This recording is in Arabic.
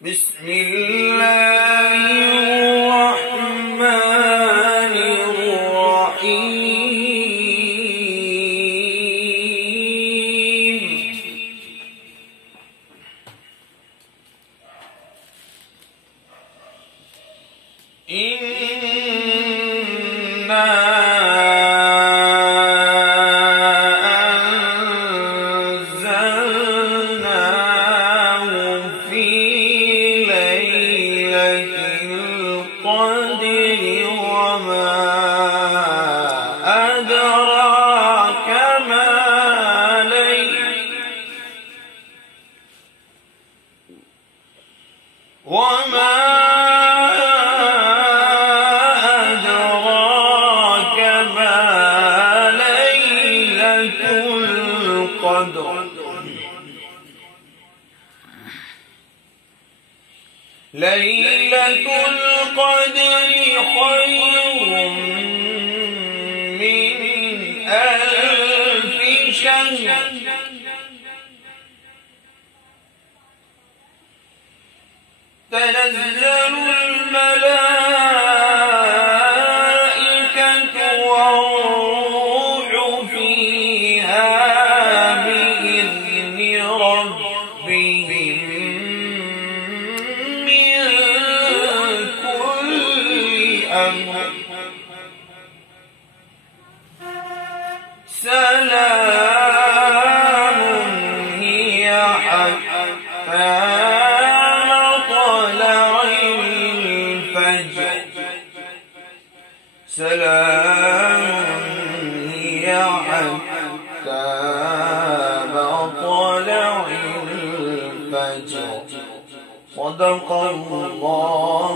بسم الله الرحمن الرحيم إنا أنزلناه في ليلة القدر وما أدراك ما ليلة القدر ليلة القدر خير من 1000 شهر تنزل الملائكة والروح فيها بإذن ربهم من كل أمر سلام هي حتى سلام هي حتى مطلع الفجر صدق الله